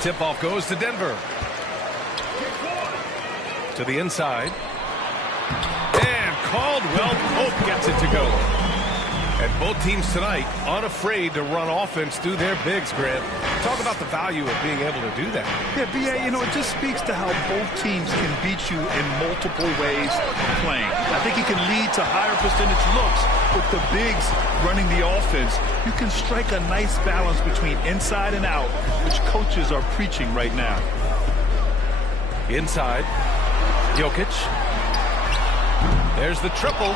Tip-off goes to Denver. To the inside. And Caldwell Pope gets it to go. And both teams tonight unafraid to run offense through their bigs, Grant. Talk about the value of being able to do that. Yeah, B.A., you know, it just speaks to how both teams can beat you in multiple ways of playing. I think he can lead to higher percentage looks with the bigs running the offense. You can strike a nice balance between inside and out, which coaches are preaching right now. Inside. Jokic. There's the triple.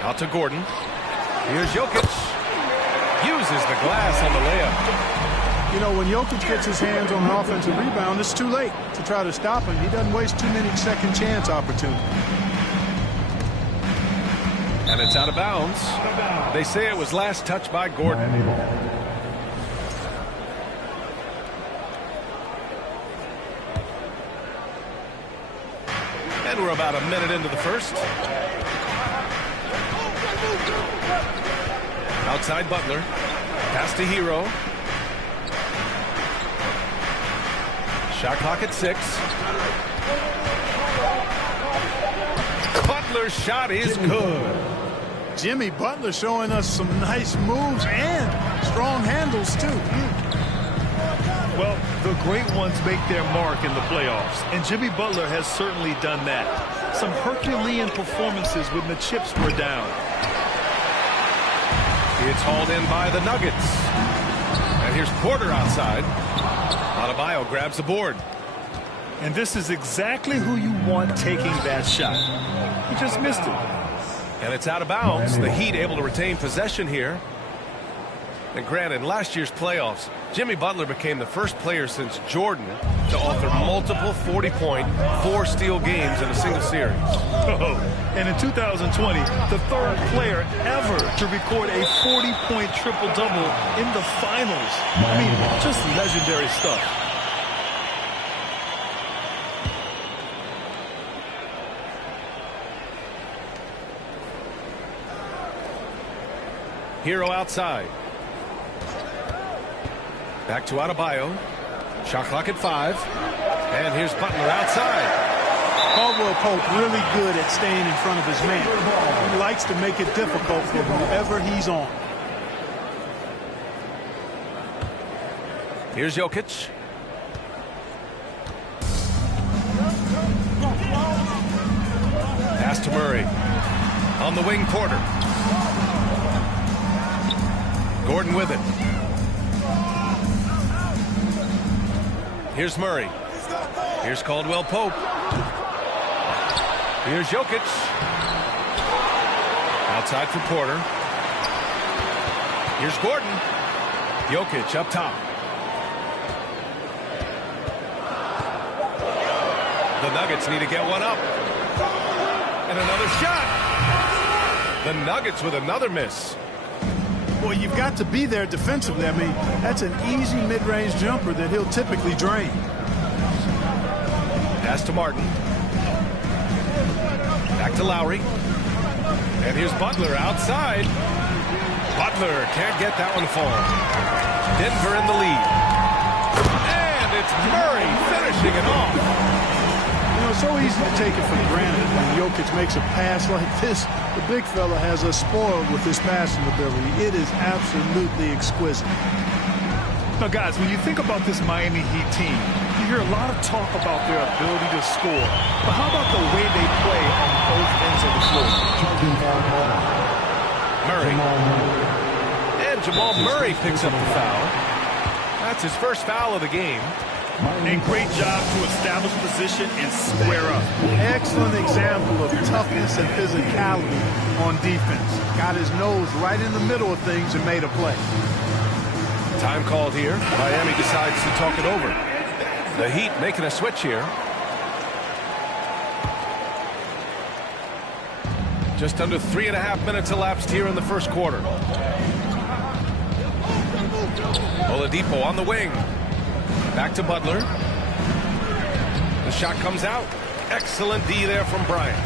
Out to Gordon. Here's Jokic. Uses the glass on the layup. You know, when Jokic gets his hands on an offensive rebound, it's too late to try to stop him. He doesn't waste too many second chance opportunities. And it's out of bounds. They say it was last touched by Gordon. And we're about a minute into the first. Outside Butler. Pass to Hero. Shot clock at 6. Butler's shot is good. Jimmy Butler showing us some nice moves and strong handles, too. Well, the great ones make their mark in the playoffs, and Jimmy Butler has certainly done that. Some Herculean performances when the chips were down. It's hauled in by the Nuggets. And here's Porter outside. Adebayo grabs the board. And this is exactly who you want taking that shot. He just missed it. And it's out of bounds. The Heat able to retain possession here. And granted, in last year's playoffs, Jimmy Butler became the first player since Jordan to author multiple 40-point, 4-steal games in a single series. And in 2020, the third player ever to record a 40-point triple-double in the finals. I mean, just legendary stuff. Hero outside. Back to Adebayo. Shot clock at 5. And here's Butler outside. Caldwell Pope really good at staying in front of his man. He likes to make it difficult for whoever he's on. Here's Jokic. Pass to Murray. On the wing, Porter. Gordon with it. Here's Murray. Here's Caldwell Pope. Here's Jokic. Outside for Porter. Here's Gordon. Jokic up top. The Nuggets need to get one up. And another shot. The Nuggets with another miss. Well, you've got to be there defensively. I mean, that's an easy mid-range jumper that he'll typically drain. Pass to Martin. Back to Lowry. And here's Butler outside. Butler can't get that one to fall. Denver in the lead. And it's Murray finishing it off. You know, it's so easy to take it for granted when Jokic makes a pass like this. The big fella has us spoiled with his passing ability. It is absolutely exquisite. Now, guys, when you think about this Miami Heat team, you hear a lot of talk about their ability to score. But how about the way they play on both ends of the floor? Murray. And Jamal Murray picks up the foul. That's his first foul of the game. And great job to establish position and square up. Excellent example of toughness and physicality on defense. Got his nose right in the middle of things and made a play. Time called here. Miami decides to talk it over. The Heat making a switch here. Just under 3.5 minutes elapsed here in the first quarter. Oladipo on the wing. Back to Butler. The shot comes out. Excellent D there from Bryant.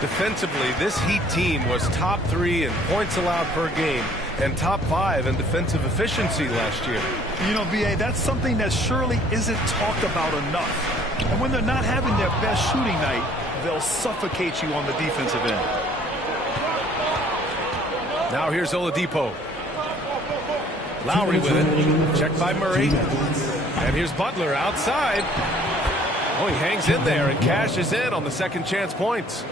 Defensively, this Heat team was top 3 in points allowed per game and top 5 in defensive efficiency last year. You know, B.A., that's something that surely isn't talked about enough. And when they're not having their best shooting night, they'll suffocate you on the defensive end. Now here's Oladipo. Lowry with it. Checked by Murray. And here's Butler outside. Oh, he hangs in there and cashes in on the second chance points.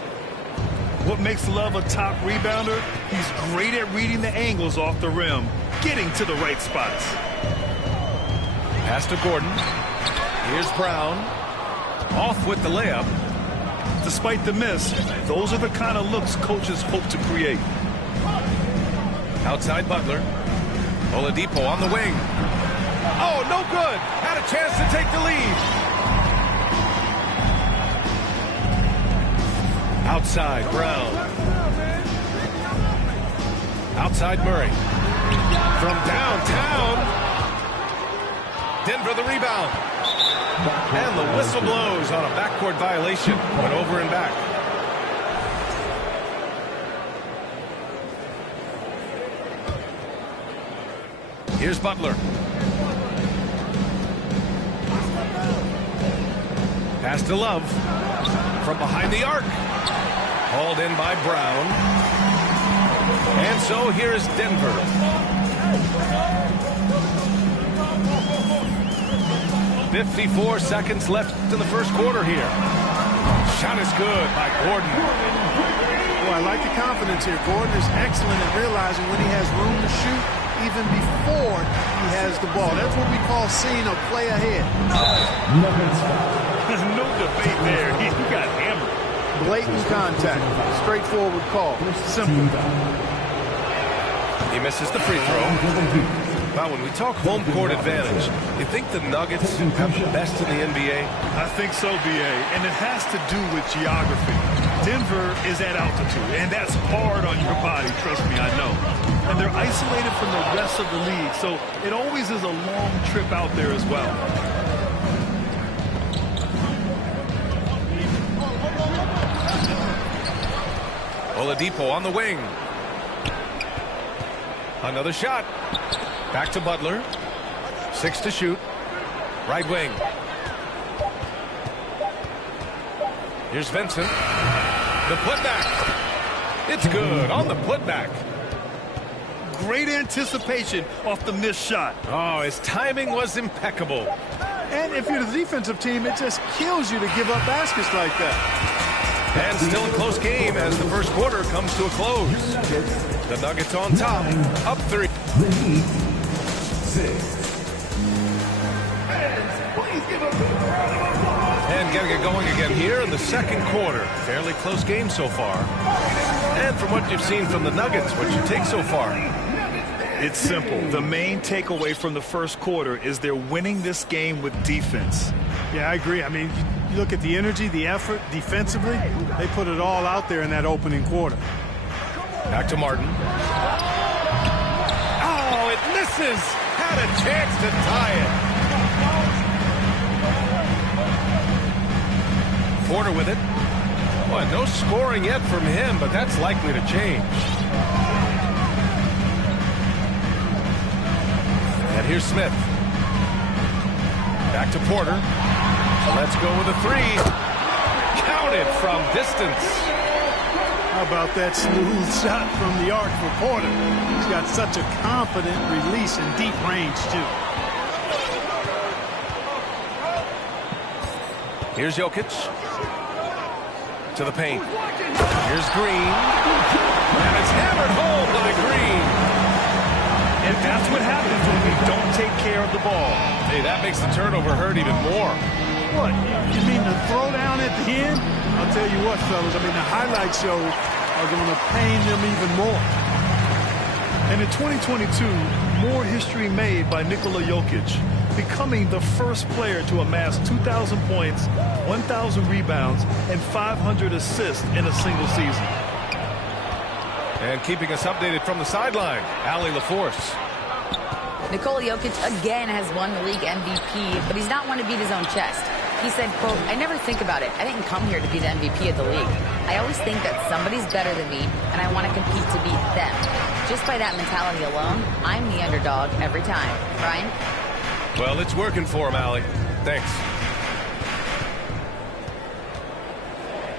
What makes Love a top rebounder? He's great at reading the angles off the rim, getting to the right spots. Pass to Gordon. Here's Brown. Off with the layup. Despite the miss, those are the kind of looks coaches hope to create. Outside Butler. Oladipo on the wing. Oh, no good. Had a chance to take the lead. Outside Brown. Outside Murray. From downtown. Denver the rebound. And the whistle blows on a backcourt violation. Went over and back. Here's Butler. Pass to Love. From behind the arc. Hauled in by Brown. And so here's Denver. "54 seconds left in the first quarter here. Shot is good by Gordon. Well, I like the confidence here. Gordon is excellent at realizing when he has room to shoot even before he has the ball. That's what we call seeing a play ahead. There's no debate there. He got hammered. Blatant contact. Straightforward call. Simple. He misses the free throw. Now, when we talk home court advantage, you think the Nuggets have the best in the NBA? I think so, B.A., and it has to do with geography. Denver is at altitude, and that's hard on your body, trust me, I know. And they're isolated from the rest of the league, so it always is a long trip out there as well. Oladipo on the wing. Another shot. Back to Butler. 6 to shoot. Right wing. Here's Vincent. The putback. It's good on the putback. Great anticipation off the missed shot. Oh, his timing was impeccable. And if you're the defensive team, it just kills you to give up baskets like that. And still a close game as the first quarter comes to a close. The Nuggets on top, up 3. And getting it going again here in the second quarter. Fairly close game so far. And from what you've seen from the Nuggets, what you take so far? It's simple. The main takeaway from the first quarter is they're winning this game with defense. Yeah, I agree. I mean, you look at the energy, the effort defensively, they put it all out there in that opening quarter. Back to Martin. Oh, it misses. Had a chance to tie it. Porter with it. Well, no scoring yet from him, but that's likely to change. And here's Smith. Back to Porter. Let's go with a 3. Counted from distance. How about that smooth shot from the arc for Porter? He's got such a confident release in deep range, too. Here's Jokic. To the paint. Here's Green. And it's hammered home by Green. And that's what happens when we don't take care of the ball. Hey, that makes the turnover hurt even more. What? You mean the throwdown at the end? I'll tell you what, fellas. I mean, the highlight shows are going to pain them even more. And in 2022, more history made by Nikola Jokic, becoming the first player to amass 2,000 points, 1,000 rebounds, and 500 assists in a single season. And keeping us updated from the sideline, Allie LaForce. Nikola Jokic again has won the league MVP, but he's not one to beat his own chest. He said, quote, "I never think about it. I didn't come here to be the MVP of the league. I always think that somebody's better than me, and I want to compete to beat them. Just by that mentality alone, I'm the underdog every time." Brian? Well, it's working for him, Allie. Thanks.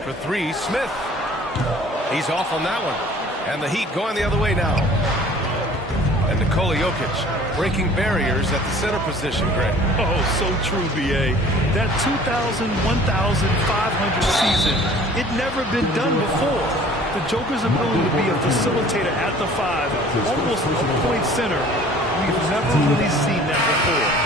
For three, Smith. He's off on that one. And the Heat going the other way now. And Nikola Jokic breaking barriers at the center position, Greg. Oh, so true, B.A. That 2,000, 1,500 season, it never been done before. The Joker's ability to be a facilitator at the 5, almost a point center, we've never really seen that before.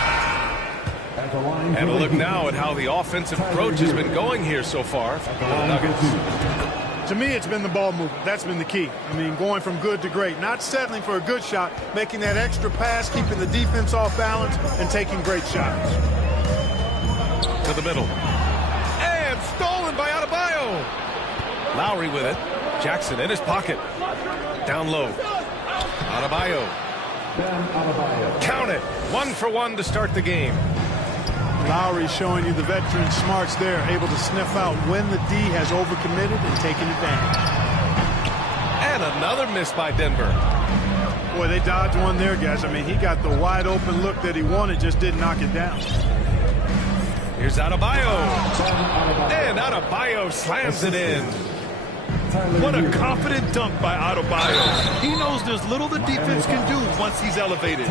And a look now at how the offensive approach has been going here so far for the Nuggets. To me, it's been the ball movement. That's been the key. I mean, going from good to great. Not settling for a good shot, making that extra pass, keeping the defense off balance, and taking great shots. To the middle. And stolen by Adebayo. Lowry with it. Jackson in his pocket. Down low. Adebayo. Count it. 1 for 1 to start the game. Lowry showing you the veteran smarts there, able to sniff out when the D has overcommitted and taken advantage. And another miss by Denver. Boy, they dodged one there, guys. I mean, he got the wide open look that he wanted, just didn't knock it down. Here's Adebayo. And Adebayo slams it in. What a confident dunk by Adebayo. He knows there's little the defense can do once he's elevated.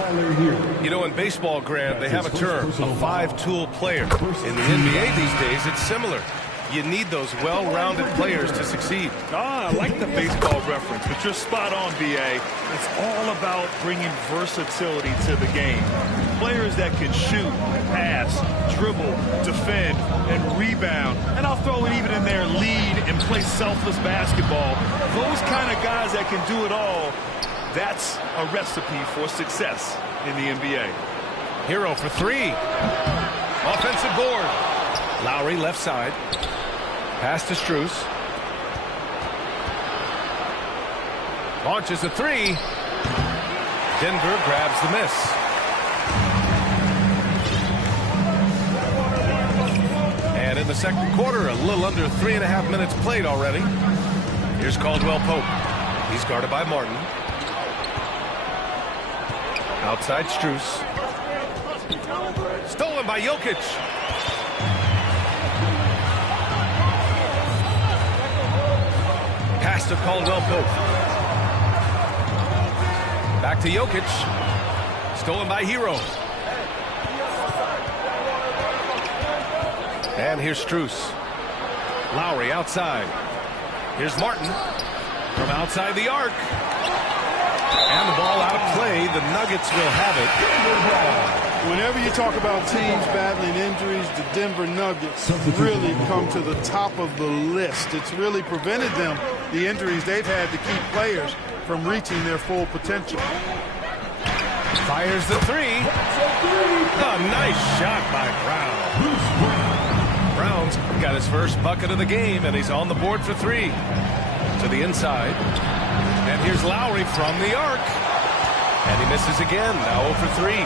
You know, in baseball, Grant, they have a term, a five-tool player. In the NBA these days, it's similar. You need those well-rounded players to succeed. I like the baseball reference, but you're spot on, B.A. It's all about bringing versatility to the game. Players that can shoot, pass, dribble, defend, and rebound. And I'll throw it even in there, lead and play selfless basketball. Those kind of guys that can do it all, that's a recipe for success in the NBA. Hero for three. Offensive board. Lowry left side. Pass to Strus. Launches a three. Denver grabs the miss. And in the second quarter, a little under 3.5 minutes played already. Here's Caldwell Pope. He's guarded by Martin. Outside Strus. Stolen by Jokic. Pass to Caldwell Pope. Back to Jokic. Stolen by Hero. And here's Strus. Lowry outside. Here's Martin from outside the arc. And the ball out of play. The Nuggets will have it. Whenever you talk about teams battling injuries, the Denver Nuggets really come to the top of the list. It's really prevented them, the injuries they've had, to keep players from reaching their full potential. Fires the three. A nice shot by Brown. Brown's got his first bucket of the game, and he's on the board for three. To the inside. And here's Lowry from the arc. And he misses again. Now 0 for 3.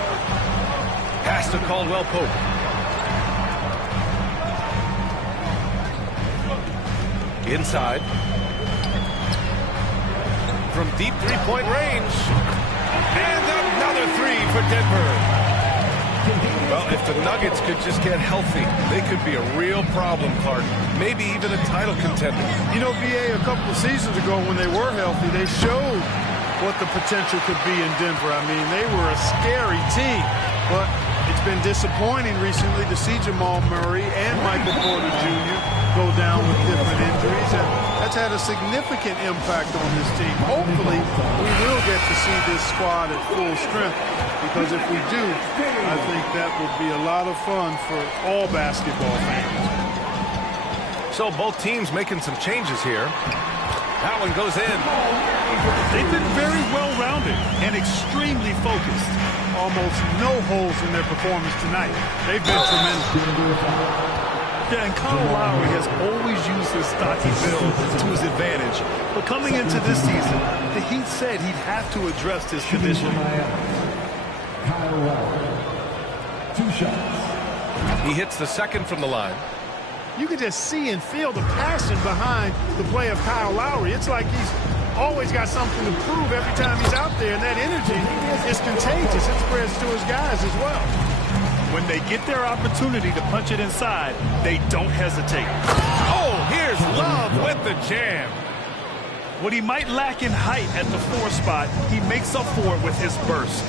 Pass to Caldwell Pope. Inside. From deep three-point range. And another three for Denver. Well, if the Nuggets could just get healthy, they could be a real problem card. Maybe even a title contender. You know, BA, a couple of seasons ago when they were healthy, they showed what the potential could be in Denver. I mean, they were a scary team. But it's been disappointing recently to see Jamal Murray and Michael Porter Jr. go down with different injuries. And that's had a significant impact on this team. Hopefully, we will get to see this squad at full strength. Because if we do, I think that would be a lot of fun for all basketball fans. So both teams making some changes here. That one goes in. They've been very well-rounded and extremely focused. Almost no holes in their performance tonight. They've been tremendous. Yeah, and Kyle Lowry has always used his stocky build to his advantage. But coming into this season, the Heat said he'd have to address his conditioning. Kyle Lowry. 2 shots. He hits the second from the line. You can just see and feel the passion behind the play of Kyle Lowry. It's like he's always got something to prove every time he's out there, and that energy is contagious. It spreads to his guys as well. when they get their opportunity to punch it inside, they don't hesitate. Oh, here's Love with the jam. What he might lack in height at the 4 spot, he makes up for it with his burst.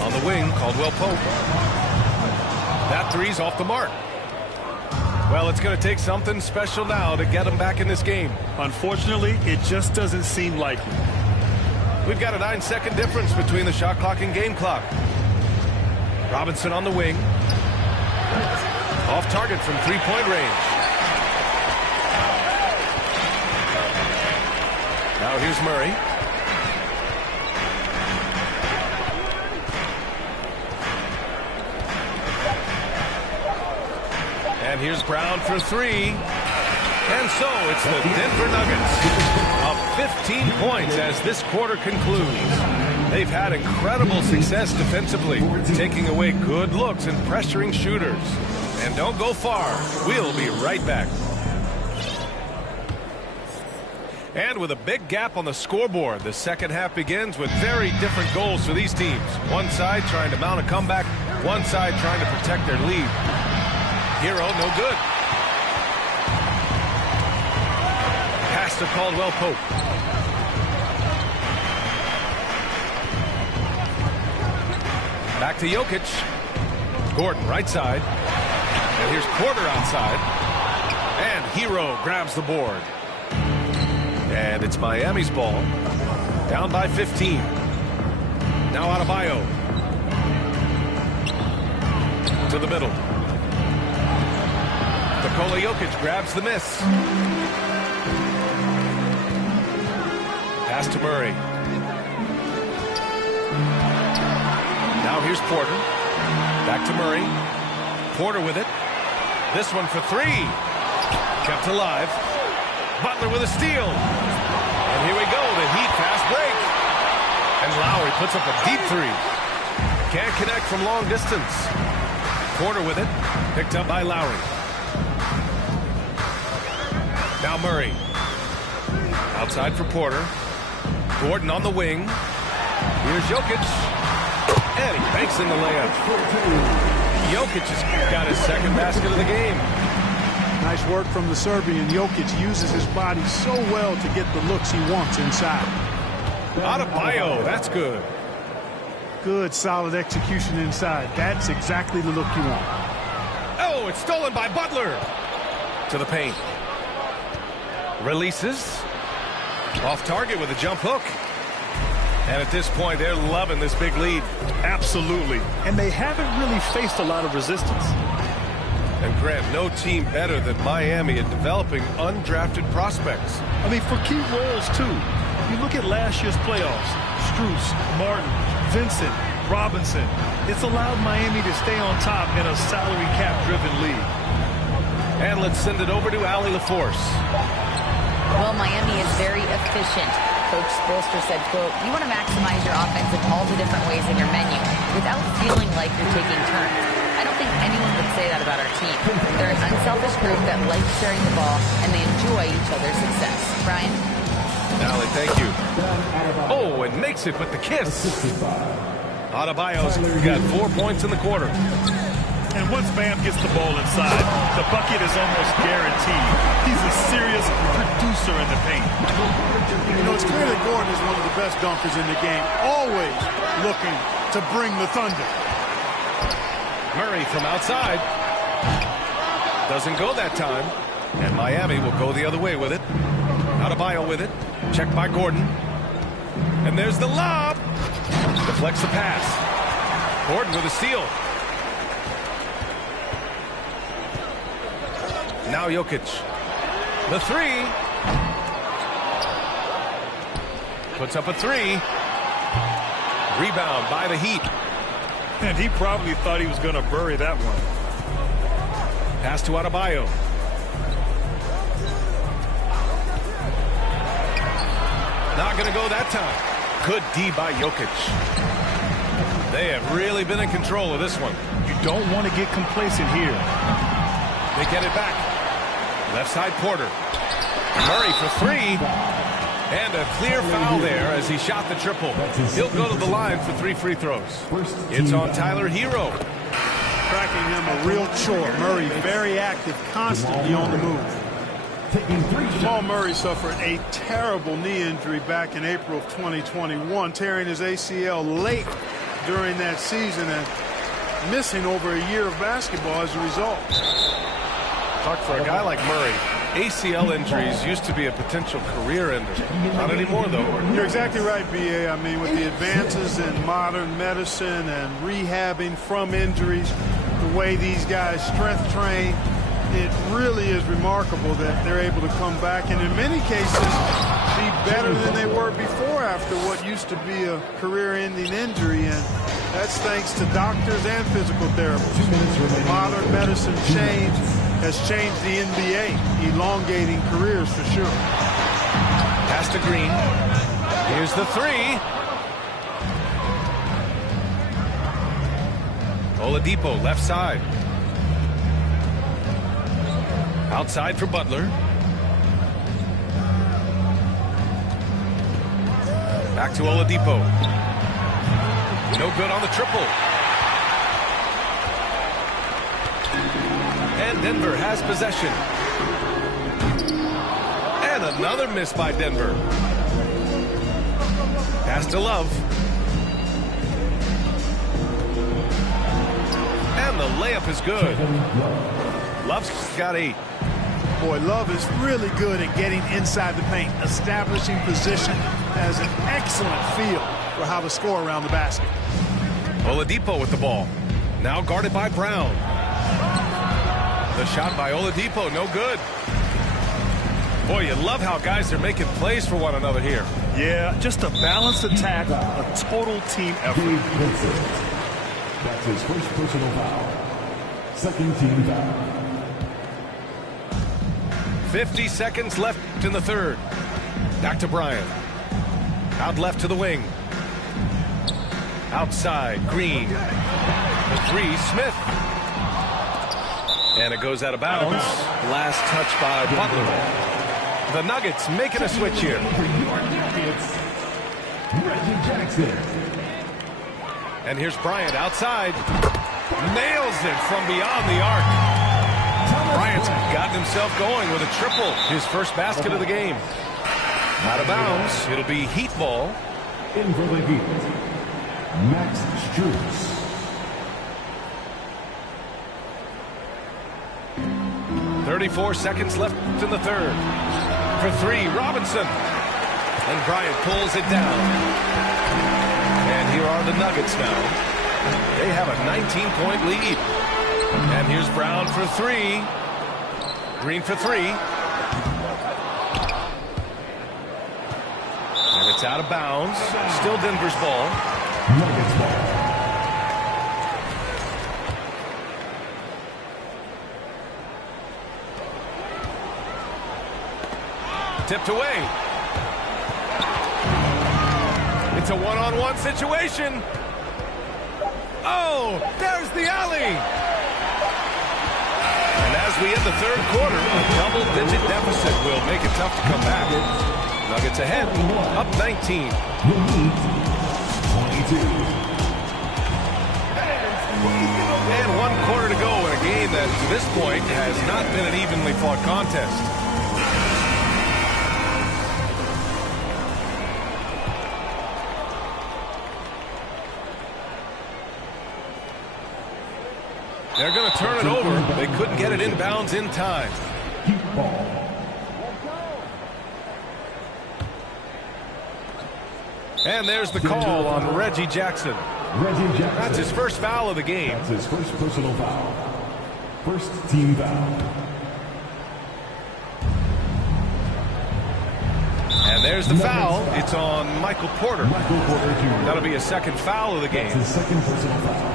On the wing, Caldwell Pope. That three's off the mark. Well, it's going to take something special now to get him back in this game. Unfortunately, it just doesn't seem likely. We've got a 9-second difference between the shot clock and game clock. Robinson on the wing. Off target from three-point range. Now here's Murray. And here's Brown for three. And so it's the Denver Nuggets up 15 points as this quarter concludes. They've had incredible success defensively, taking away good looks and pressuring shooters. And don't go far. We'll be right back. And with a big gap on the scoreboard, the second half begins with very different goals for these teams. One side trying to mount a comeback, one side trying to protect their lead. Hero, no good. Pass to Caldwell Pope. Back to Jokic. Gordon, right side. And here's Porter outside. And Hero grabs the board. And it's Miami's ball. Down by 15. Now Adebayo. To the middle. Nikola Jokic grabs the miss. Pass to Murray. Now here's Porter. Back to Murray. Porter with it. This one for three. Kept alive. Butler with a steal. And here we go, the Heat fast break. And Lowry puts up a deep three. Can't connect from long distance. Porter with it. Picked up by Lowry. Now Murray. Outside for Porter. Gordon on the wing. Here's Jokic. And he banks in the layup. Jokic has got his second basket of the game. Nice work from the Serbian. Jokic uses his body so well to get the looks he wants inside. Adebayo, that's good. Good, solid execution inside. That's exactly the look you want. Oh, it's stolen by Butler. To the paint. Releases. Off target with a jump hook. And at this point, they're loving this big lead. Absolutely. And they haven't really faced a lot of resistance. And Grant, no team better than Miami at developing undrafted prospects. I mean, for key roles, too. You look at last year's playoffs. Strus, Martin, Vincent, Robinson. It's allowed Miami to stay on top in a salary cap-driven league. And let's send it over to Allie LaForce. Well, Miami is very efficient. Coach Spoelstra said, quote, you want to maximize your offense in all the different ways in your menu without feeling like you're taking turns. I don't think anyone would say that about our team. They're an unselfish group that likes sharing the ball, and they enjoy each other's success. Brian? Allie, thank you. Oh, and makes it with the kiss. Adebayo's got 4 points in the quarter. And once Bam gets the ball inside, the bucket is almost guaranteed. He's a serious producer in the paint. You know, it's clear that Gordon is one of the best dunkers in the game, always looking to bring the thunder. Murray from outside. Doesn't go that time. And Miami will go the other way with it. Adebayo with it. Checked by Gordon. And there's the lob. Deflects the pass. Gordon with a steal. Now Jokic. The three. Puts up a three. Rebound by the Heat. And he probably thought he was going to bury that one. Pass to Adebayo. Not going to go that time. Good D by Jokic. They have really been in control of this one. You don't want to get complacent here. They get it back. Left side Porter. Murray for three. And a clear foul there as he shot the triple. He'll go to the line for 3 free throws. It's on Tyler Hero. them a real chore. Murray very active, constantly on the move. Jamal Murray suffered a terrible knee injury back in April of 2021, tearing his ACL late during that season and missing over a year of basketball as a result. Talk for a guy like Murray. ACL injuries used to be a potential career ender. Not anymore, though. You're exactly right, B.A. I mean, with the advances in modern medicine and rehabbing from injuries, the way these guys strength train, it really is remarkable that they're able to come back and in many cases be better than they were before after what used to be a career-ending injury, and that's thanks to doctors and physical therapists. Modern medicine change has changed the NBA, elongating careers for sure. Pass to Green. Here's the three. Oladipo, left side. Outside for Butler. Back to Oladipo. No good on the triple. And Denver has possession. And another miss by Denver. Pass to Love. And the layup is good. Love's got 8. Boy, Love is really good at getting inside the paint, establishing position, has an excellent feel for how to score around the basket. Oladipo with the ball. Now guarded by Brown. The shot by Oladipo, no good. Boy, you love how guys are making plays for one another here. Yeah, just a balanced attack, a total team effort. That's his first personal foul. Second team foul. 50 seconds left in the third. Back to Bryant. Out left to the wing. Outside, Green. The three, Smith. And it goes out of bounds. Last touch by Butler. The Nuggets making a switch here. Reggie Jackson. And here's Bryant outside. Nails it from beyond the arc. Bryant's gotten himself going with a triple. His first basket of the game. Out of bounds. It'll be Heat ball. In for the Heat, Max Strus. 34 seconds left in the third. For three, Robinson. And Bryant pulls it down. And here are the Nuggets now. They have a 19-point lead. And here's Brown for three. Green for three. And it's out of bounds. Still Denver's ball. Nuggets ball. Tipped away. It's a one-on-one situation. Oh, there's the alley. And as we end the third quarter, a double-digit deficit will make it tough to come back. Nuggets ahead, up 19. 22. And 1 quarter to go in a game that, to this point, has not been an evenly fought contest. They're going to turn it over. They couldn't get it inbounds in time. Heat ball. And there's the call on Reggie Jackson. Reggie Jackson. That's his first foul of the game. That's his first personal foul. First team foul. And there's the foul. It's on Michael Porter. Michael Porter Jr. That'll be a second foul of the game. That's his second personal foul.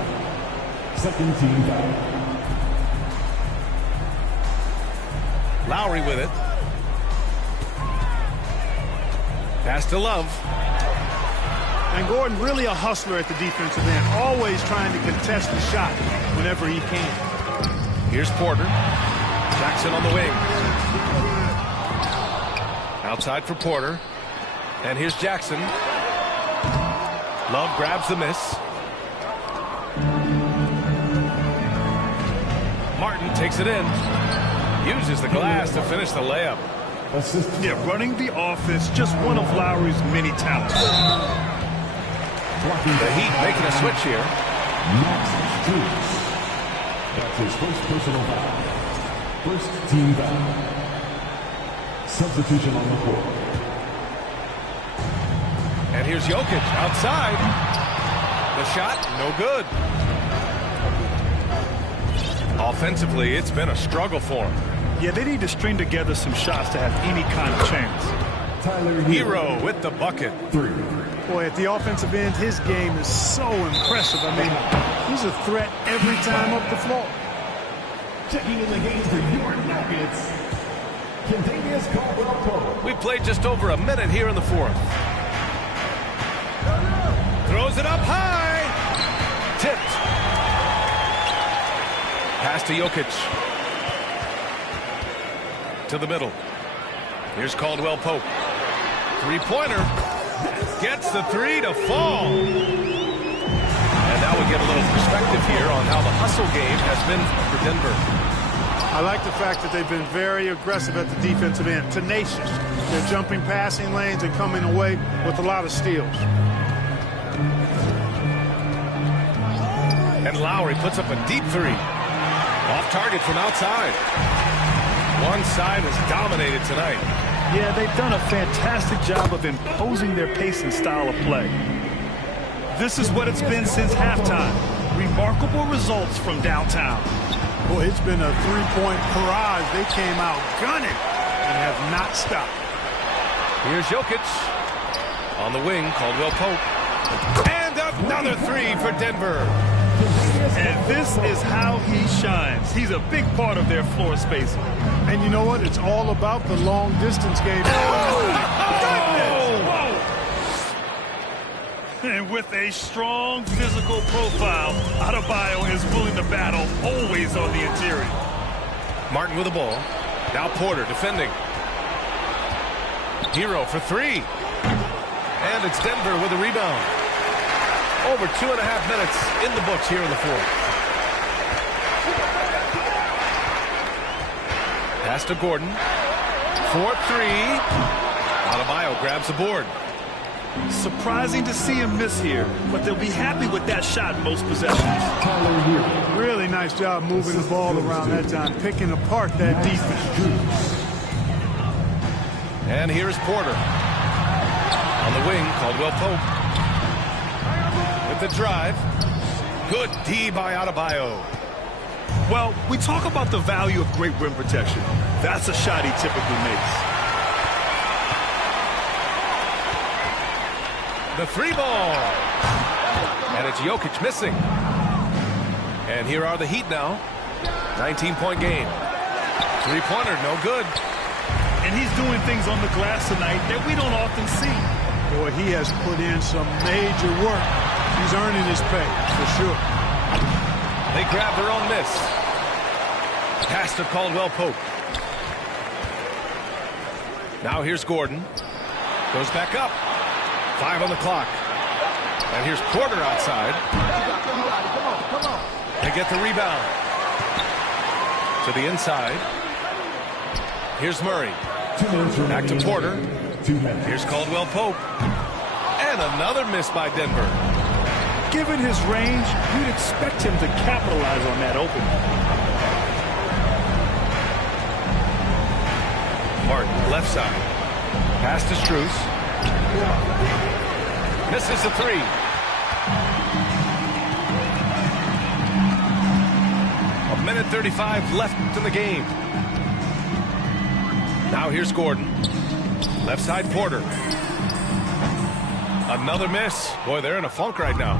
Second team foul. Lowry with it. Pass to Love. And Gordon really a hustler at the defensive end, always trying to contest the shot whenever he can. Here's Porter. Jackson on the wing. Outside for Porter. And here's Jackson. Love grabs the miss. Martin takes it in. Uses the glass to finish the layup. Yeah, running the offense, just one of Lowry's many talents. The Heat making a switch here. That's his first personal foul. First team foul. Substitution on the court. And here's Jokic outside. The shot, no good. Offensively, it's been a struggle for him. Yeah, they need to string together some shots to have any kind of chance. Tyler Hero with the bucket. 3. Boy, at the offensive end, his game is so impressive. I mean, he's a threat every time up the floor. Checking in the game for your Nuggets. Contagious Caldwell-Pope. We played just over a minute here in the fourth. Throws it up high. Tipped. Pass to Jokic. To the middle. Here's Caldwell-Pope. Three-pointer. Gets the three to fall. And now we get a little perspective here on how the hustle game has been for Denver. I like the fact that they've been very aggressive at the defensive end. Tenacious. They're jumping passing lanes and coming away with a lot of steals. And Lowry puts up a deep three. Off target from outside. One side has dominated tonight. Yeah, they've done a fantastic job of imposing their pace and style of play. This is what it's been since halftime. Remarkable results from downtown. Boy, it's been a three-point barrage. They came out gunning and have not stopped. Here's Jokic. On the wing, Caldwell-Pope. And another three for Denver. And this is how he shines. He's a big part of their floor spacing. And you know what? It's all about the long-distance game. And with a strong physical profile, Adebayo is willing to battle, always on the interior. Martin with the ball. Now Porter defending. Hero for three. And it's Denver with a rebound. Over 2.5 minutes in the books here in the fourth. Pass to Gordon. 4-3. Adebayo grabs the board. Surprising to see him miss here, but they'll be happy with that shot in most possessions. Really nice job moving the ball around that time, picking apart that defense. And here's Porter. On the wing, Caldwell-Pope. With the drive. Good D by Adebayo. Well, we talk about the value of great rim protection. That's a shot he typically makes. The three ball. And it's Jokic missing. And here are the Heat now. 19-point game. Three-pointer, no good. And he's doing things on the glass tonight that we don't often see. Boy, he has put in some major work. He's earning his pay, for sure. They grab their own miss. Pass to Caldwell-Pope. Now here's Gordon. Goes back up. 5 on the clock. And here's Porter outside. They get the rebound. To the inside. Here's Murray. Back to Porter. Here's Caldwell-Pope. And another miss by Denver. Given his range, you'd expect him to capitalize on that opening. Martin, left side. Pass to Strus. Misses the three. A minute 35 left in the game. Now here's Gordon. Left side, Porter. Another miss. Boy, they're in a funk right now.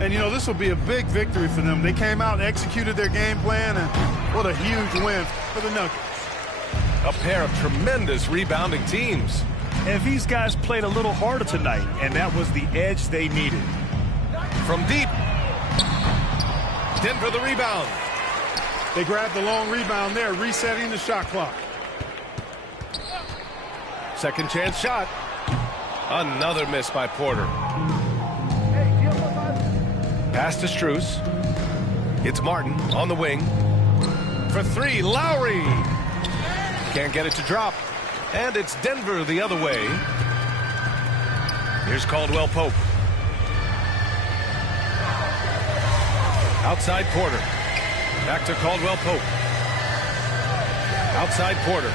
And, you know, this will be a big victory for them. They came out and executed their game plan, and what a huge win for the Nuggets. A pair of tremendous rebounding teams. And these guys played a little harder tonight, and that was the edge they needed. From deep. Denver the rebound. They grabbed the long rebound there, resetting the shot clock. Second chance shot. Another miss by Porter. Pass to Strus. It's Martin on the wing. for three. Lowry. Can't get it to drop. And it's Denver the other way. Here's Caldwell Pope. Outside Porter. Back to Caldwell Pope. Outside Porter.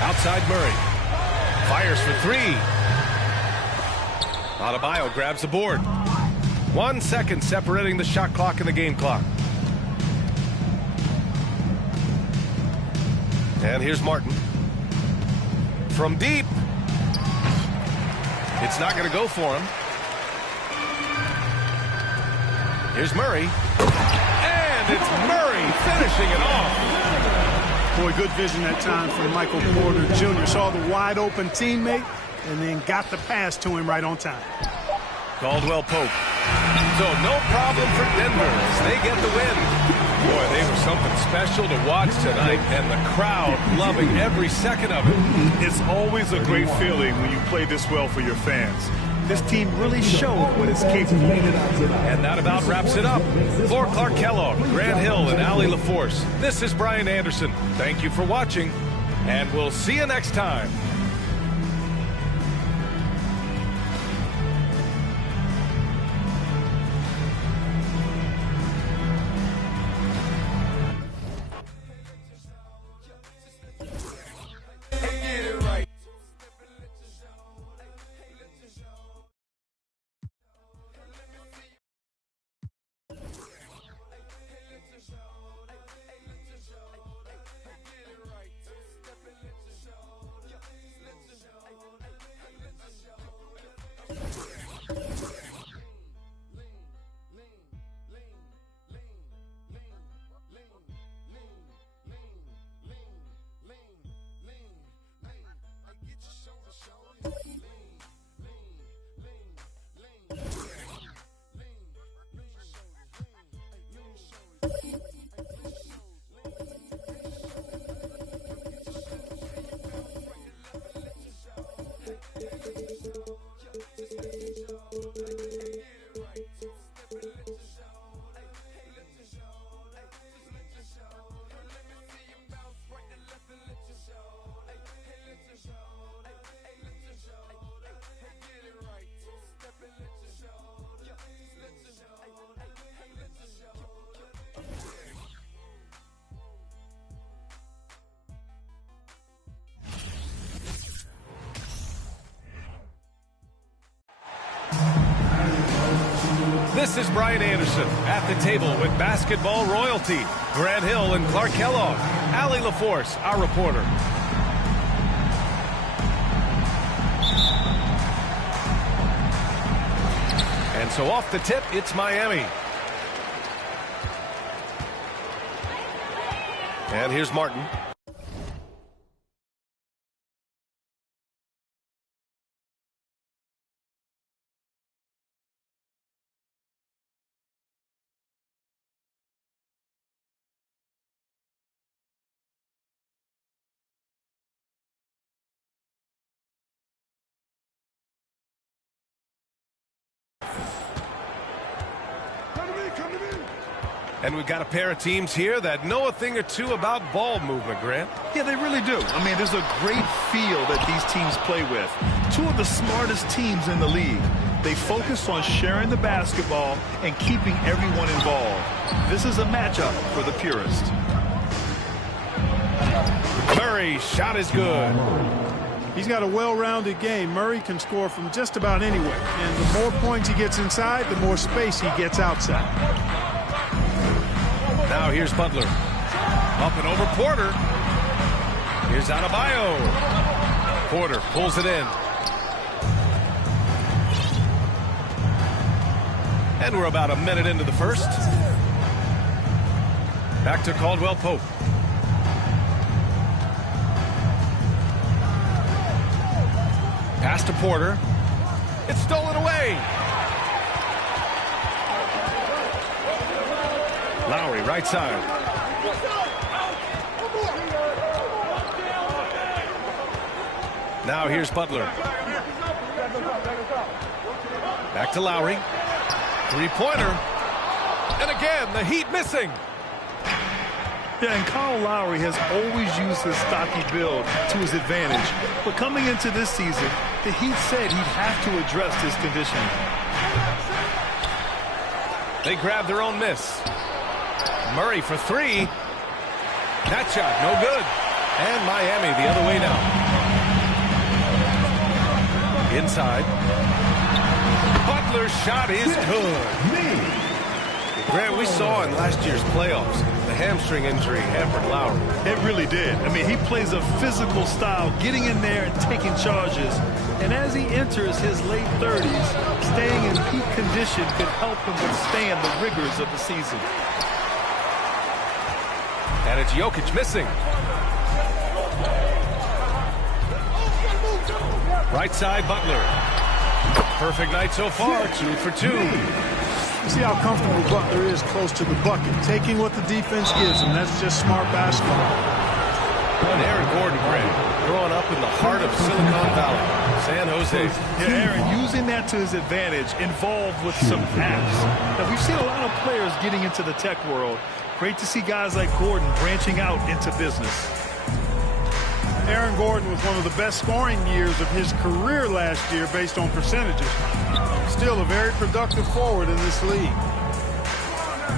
Outside Murray. Fires for three. Adebayo grabs the board. 1 second separating the shot clock and the game clock. And here's Martin. From deep. It's not going to go for him. Here's Murray. And it's Murray finishing it off. Boy, good vision that time from Michael Porter Jr. Saw the wide open teammate and then got the pass to him right on time. Caldwell Pope. So no problem for Denver as they get the win. Boy, they were something special to watch tonight, and the crowd loving every second of it. It's always a great feeling when you play this well for your fans. This team really showed what it's capable of. And that about wraps it up. For Clark Kellogg, Grant Hill, and Allie LaForce, this is Brian Anderson. Thank you for watching, and we'll see you next time. This is Brian Anderson at the table with basketball royalty. Grant Hill and Clark Kellogg. Allie LaForce, our reporter. And so off the tip, it's Miami. And here's Martin. And we've got a pair of teams here that know a thing or two about ball movement, Grant. Yeah, they really do. I mean, there's a great feel that these teams play with. Two of the smartest teams in the league. They focus on sharing the basketball and keeping everyone involved. This is a matchup for the purist. Murray's shot is good. He's got a well-rounded game. Murray can score from just about anywhere. And the more points he gets inside, the more space he gets outside. Now here's Butler. Up and over Porter. Here's Adebayo. Porter pulls it in. And we're about a minute into the first. Back to Caldwell Pope. Pass to Porter. It's stolen away. Lowry, right side. Now here's Butler. Back to Lowry. Three-pointer. And again, the Heat missing. Yeah, and Kyle Lowry has always used his stocky build to his advantage. But coming into this season, the Heat said he'd have to address his conditioning. They grab their own miss. Murray for three. That shot, no good. And Miami the other way now. Inside. Butler's shot is good. Grant, we saw in last year's playoffs, the hamstring injury hampered Lowry. It really did. I mean, he plays a physical style, getting in there and taking charges. And as he enters his late 30s, staying in peak condition could help him withstand the rigors of the season. And it's Jokic missing. Right side, Butler. Perfect night so far, 2 for 2. See how comfortable Butler is close to the bucket, taking what the defense gives him. That's just smart basketball. And Aaron Gordon, Grant, growing up in the heart of Silicon Valley, San Jose. Yeah, Aaron, using that to his advantage, involved with some apps. Now, we've seen a lot of players getting into the tech world. Great to see guys like Gordon branching out into business. Aaron Gordon was one of the best scoring years of his career last year based on percentages. Still a very productive forward in this league.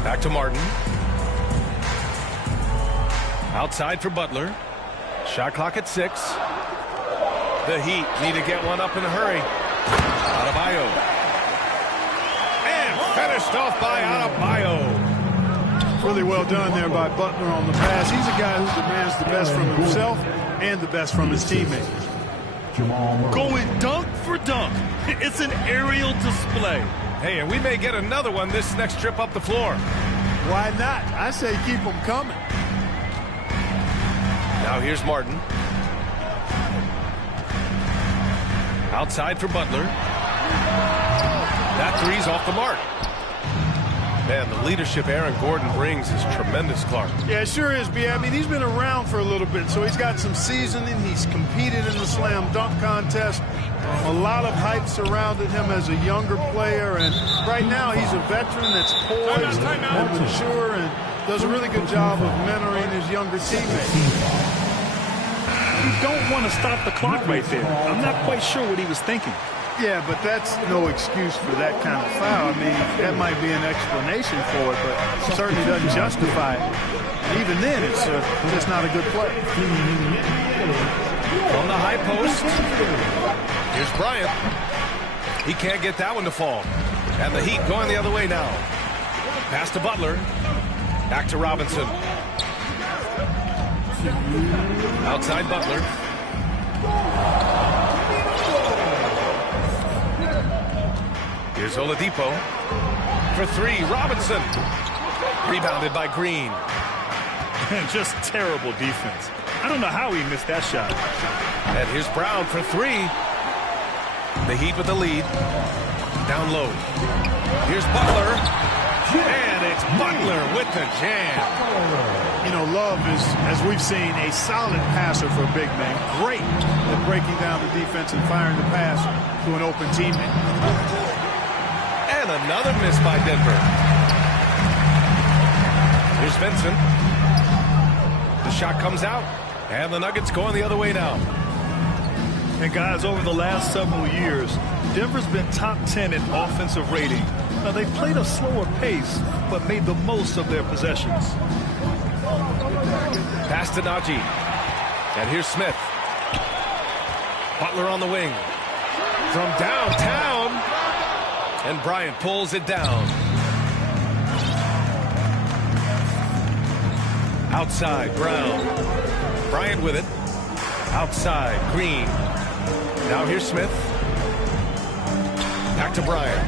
Back to Martin. Outside for Butler. Shot clock at 6. The Heat need to get one up in a hurry. Adebayo. And finished off by Adebayo. Really well done there by Butler on the pass. He's a guy who demands the best from himself and the best from his teammates. Going dunk for dunk. It's an aerial display. Hey, and we may get another one this next trip up the floor. Why not? I say keep them coming. Now here's Martin. Outside for Butler. That three's off the mark. Man, the leadership Aaron Gordon brings is tremendous, Clark. Yeah, it sure is, B. I mean, he's been around for a little bit, so he's got some seasoning. He's competed in the slam dunk contest. A lot of hype surrounded him as a younger player, and right now he's a veteran that's poised and mature and does a really good job of mentoring his younger teammates. You don't want to stop the clock right there. I'm not quite sure what he was thinking. Yeah, but that's no excuse for that kind of foul. I mean, that might be an explanation for it, but certainly doesn't justify it. And even then, it's just not a good play. From the high post, here's Bryant. He can't get that one to fall. And the Heat going the other way now. Pass to Butler. Back to Robinson. Outside Butler. Here's Oladipo. For three, Robinson. Rebounded by Green. Just terrible defense. I don't know how he missed that shot. And here's Brown for three. The Heat with the lead. Down low. Here's Butler. And it's Butler with the jam. You know, Love is, as we've seen, a solid passer for a big man. Great at breaking down the defense and firing the pass to an open teammate. And another miss by Denver. Here's Vincent. The shot comes out. And the Nuggets going the other way now. And guys, over the last several years, Denver's been top 10 in offensive rating. Now, they've played a slower pace, but made the most of their possessions. Pass to Najee. And here's Smith. Butler on the wing. From downtown. And Bryant pulls it down. Outside, Brown. Bryant with it. Outside, Green. Now here's Smith. Back to Bryant.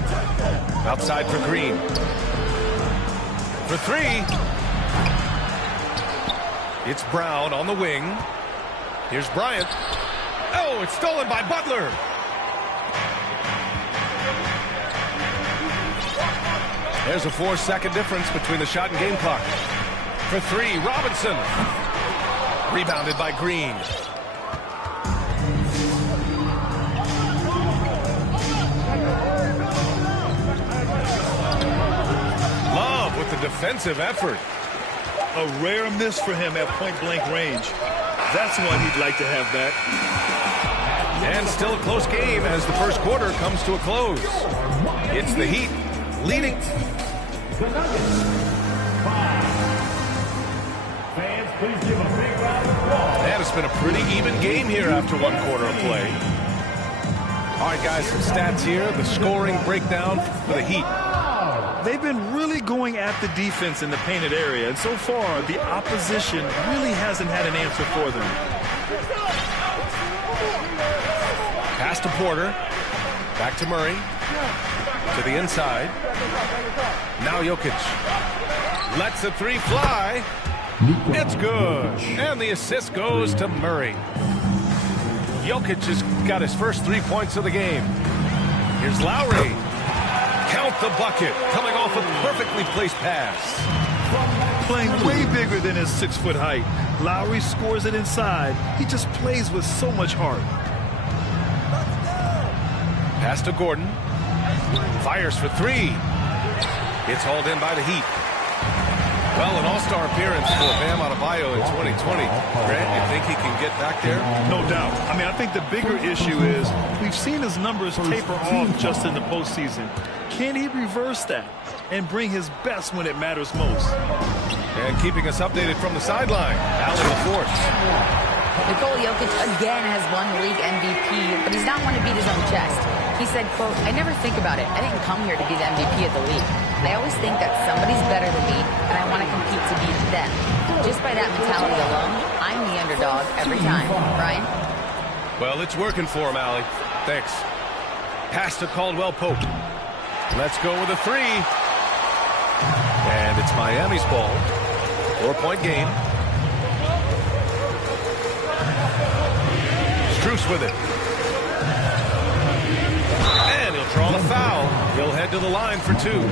Outside for Green. For three. It's Brown on the wing. Here's Bryant. Oh, it's stolen by Butler. There's a 4-second difference between the shot and game clock. For three, Robinson. Rebounded by Green. Love with the defensive effort. A rare miss for him at point-blank range. That's one he'd like to have back. And still a close game as the first quarter comes to a close. It's the Heat leading. Fans, please give a big round of applause. And it's been a pretty even game here after one quarter of play. All right, guys, some stats here. The scoring breakdown for the Heat. They've been really going at the defense in the painted area, and so far, the opposition really hasn't had an answer for them. Pass to Porter. Back to Murray. To the inside. Now Jokic. Lets the three fly. It's good. And the assist goes to Murray. Jokic has got his first 3 points of the game. Here's Lowry. Count the bucket. Coming off a perfectly placed pass. Playing way bigger than his 6-foot height. Lowry scores it inside. He just plays with so much heart. Pass to Gordon. Fires for three. It's hauled in by the Heat. Well, an all-star appearance for Bam Adebayo in 2020. Grant, you think he can get back there? No doubt. I mean, I think the bigger issue is we've seen his numbers taper off just in the postseason. Can he reverse that and bring his best when it matters most? And keeping us updated from the sideline, Allen LaForce. Nikola Jokic again has won the league MVP, but he's not one to beat his own chest. He said, quote, "I never think about it. I didn't come here to be the MVP of the league. I always think that somebody's better than me, and I want to compete to beat them. Just by that mentality alone, I'm the underdog every time." Brian? Well, it's working for him, Allie. Thanks. Pass to Caldwell Pope. Let's go with a three. And it's Miami's ball. 4-point game. Strus with it. And he'll draw the foul. He'll head to the line for two.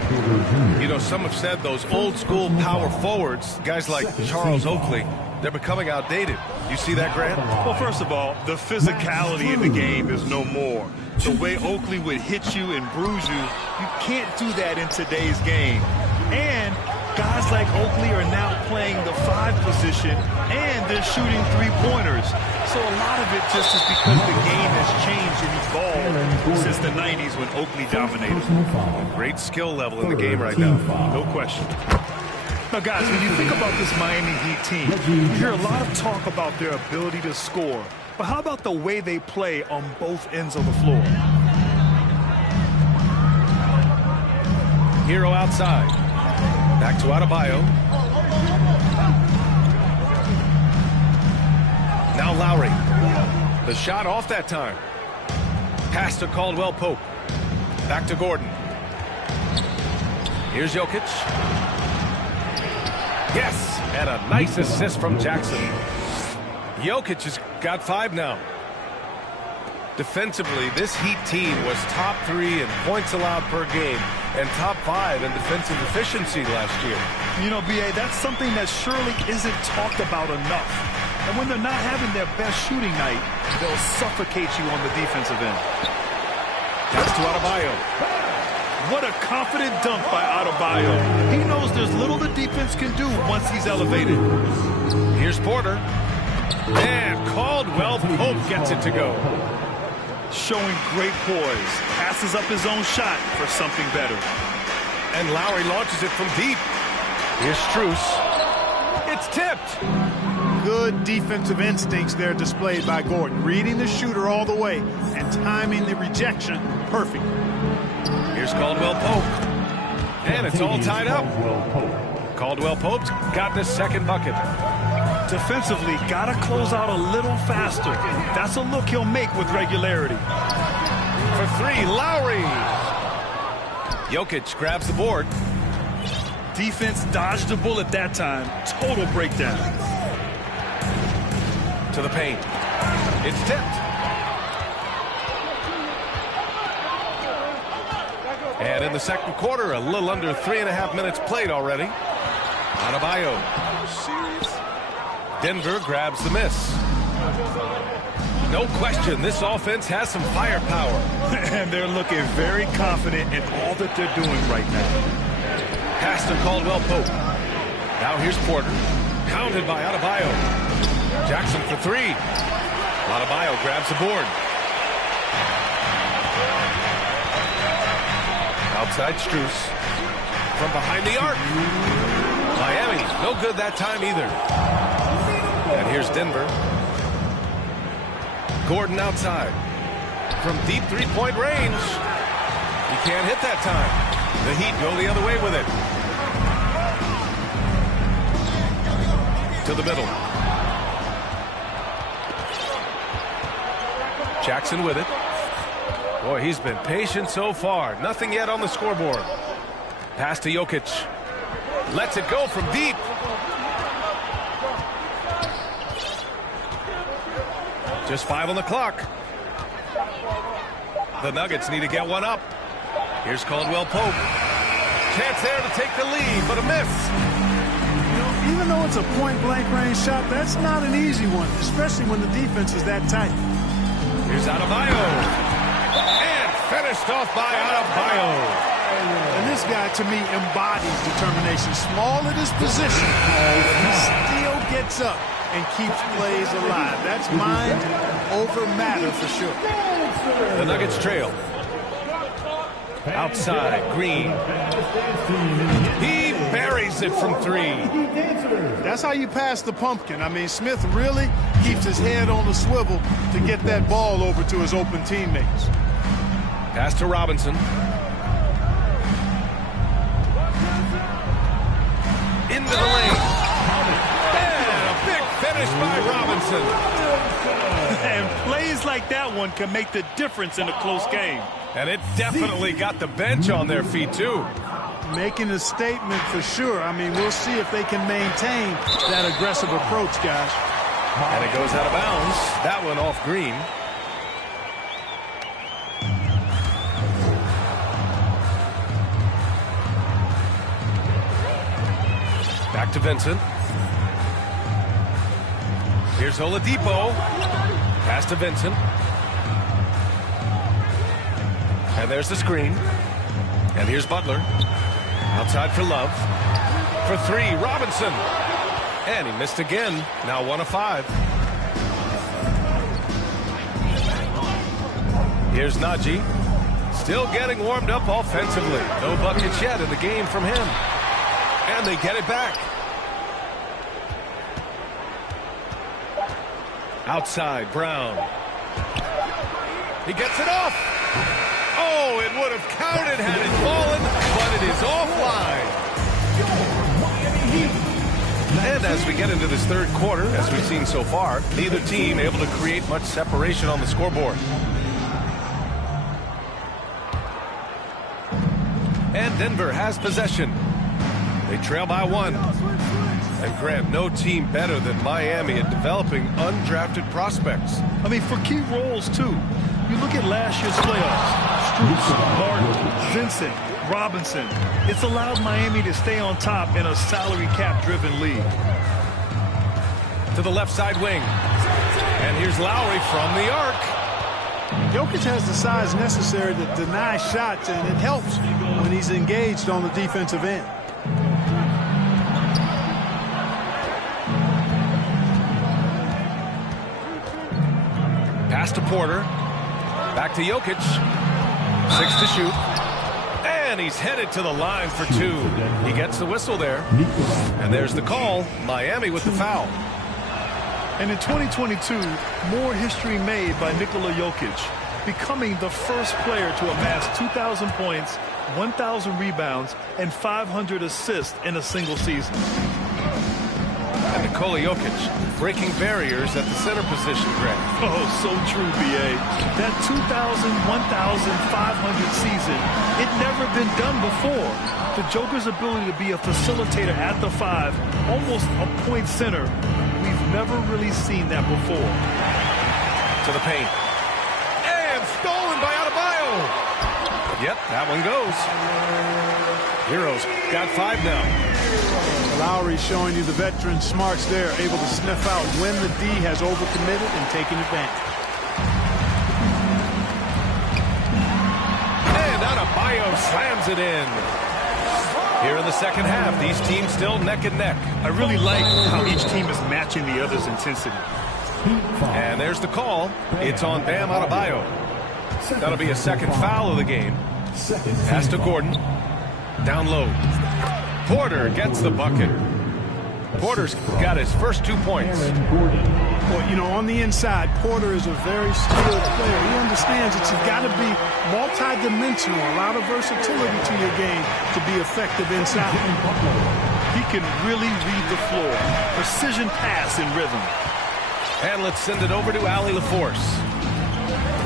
You know, some have said those old-school power forwards, guys like Charles Oakley, they're becoming outdated. You see that, Grant? Well, first of all, the physicality in the game is no more. The way Oakley would hit you and bruise you, you can't do that in today's game. And guys like Oakley are now playing the 5 position, and they're shooting 3-pointers. So a lot of it just is because the game has changed and evolved since the 90s when Oakley dominated. Great skill level in the game right now. No question. Now, guys, when you think about this Miami Heat team, you hear a lot of talk about their ability to score. But how about the way they play on both ends of the floor? Hero outside. Back to Adebayo. Now Lowry. The shot off that time. Pass to Caldwell Pope. Back to Gordon. Here's Jokic. Yes, and a nice assist from Jackson. Jokic has got 5 now. Defensively, this Heat team was top 3 in points allowed per game and top 5 in defensive efficiency last year. You know, B.A., that's something that surely isn't talked about enough. And when they're not having their best shooting night, they'll suffocate you on the defensive end. Pass to Adebayo. What a confident dunk by Adebayo. He knows there's little the defense can do once he's elevated. Here's Porter. And Caldwell Pope gets it to go. Showing great poise. Passes up his own shot for something better. And Lowry launches it from deep. Here's Strus. It's tipped. Good defensive instincts there displayed by Gordon. Reading the shooter all the way and timing the rejection perfect. Here's Caldwell Pope. And it's all tied up. Caldwell Pope's got the second bucket. Defensively, gotta close out a little faster. That's a look he'll make with regularity. For 3, Lowry. Jokic grabs the board. Defense dodged a bullet that time. Total breakdown. To the paint. It's tipped. And in the second quarter, a little under 3.5 minutes played already. Adebayo. Denver grabs the miss. No question, this offense has some firepower. And they're looking very confident in all that they're doing right now. Pass to Caldwell Pope. Now here's Porter. Pounded by Adebayo. Jackson for three. Adebayo grabs the board. Outside Strus. From behind the arc. Miami, no good that time either. And here's Denver. Gordon outside. From deep three-point range. He can't hit that time. The Heat go the other way with it. To the middle. Jackson with it. Boy, he's been patient so far. Nothing yet on the scoreboard. Pass to Jokic. Lets it go from deep. Just 5 on the clock. The Nuggets need to get one up. Here's Caldwell Pope. Chance there to take the lead, but a miss. You know, even though it's a point-blank range shot, that's not an easy one, especially when the defense is that tight. Here's Adebayo. And finished off by Adebayo. And this guy, to me, embodies determination. Small at his position, he still gets up and keeps plays alive. That's mind over matter for sure. The Nuggets trail. Outside, Green. He buries it from three. That's how you pass the pumpkin. I mean, Smith really keeps his head on the swivel to get that ball over to his open teammates. Pass to Robinson. Into the lane. And a big finish by Robinson. And plays like that one can make the difference in a close game. And it definitely got the bench on their feet, too. Making a statement for sure. I mean, we'll see if they can maintain that aggressive approach, guys. And it goes out of bounds. That one off Green. Back to Vincent. Here's Oladipo. Pass to Vincent. And there's the screen. And here's Butler. Outside for Love. For three, Robinson. And he missed again. Now 1 of 5. Here's Najee. Still getting warmed up offensively. No buckets yet in the game from him. And they get it back. Outside, Brown. He gets it off. Oh, it would have counted had it fallen, but it is offline. And as we get into this third quarter, as we've seen so far, neither team able to create much separation on the scoreboard. And Denver has possession. They trail by 1. And Grant, no team better than Miami at developing undrafted prospects. I mean, for key roles, too. You look at last year's playoffs. Strus, Martin, Vincent, Robinson. It's allowed Miami to stay on top in a salary cap-driven league. To the left side wing. And here's Lowry from the arc. Jokic has the size necessary to deny shots, and it helps when he's engaged on the defensive end. Pass to Porter. Back to Jokic. 6 to shoot. And he's headed to the line for 2. He gets the whistle there. And there's the call. Miami with the foul. And in 2022, more history made by Nikola Jokic, becoming the first player to amass 2,000 points, 1,000 rebounds, and 500 assists in a single season. And Nikola Jokic breaking barriers at the center position, Grant. Oh, so true, B.A. That 2,000, 1,500 season, it never been done before. The Joker's ability to be a facilitator at the 5, almost a point center, we've never really seen that before. To the paint. And stolen by Adebayo. Yep, that one goes. Heroes got 5 now. Lowry showing you the veteran smarts there, able to sniff out when the D has overcommitted and taken advantage. And Adebayo slams it in. Here in the second half, these teams still neck and neck. I really like how each team is matching the other's intensity. And there's the call. It's on Bam Adebayo. That'll be a second foul of the game. Pass to Gordon. Down low. Porter gets the bucket. Porter's got his first 2 points. Well, you know, on the inside, Porter is a very skilled player. He understands that you've got to be multi-dimensional, a lot of versatility to your game to be effective inside. He can really read the floor. Precision pass in rhythm. And let's send it over to Allie LaForce.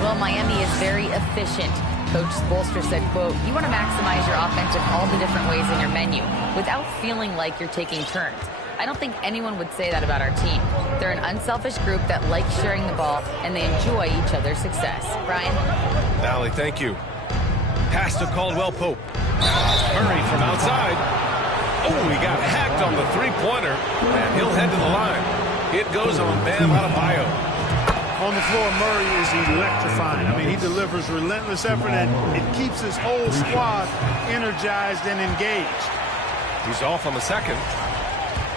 Well, Miami is very efficient. Coach Spoelstra said, quote, you want to maximize your offense in all the different ways in your menu without feeling like you're taking turns. I don't think anyone would say that about our team. They're an unselfish group that likes sharing the ball, and they enjoy each other's success. Brian? Allie, thank you. Pass to Caldwell Pope. Murray from outside. Oh, he got hacked on the three-pointer, and he'll head to the line. It goes on Bam Adebayo. On the floor, Murray is electrifying. I mean, he delivers relentless effort, and it keeps his whole squad energized and engaged. He's off on the second.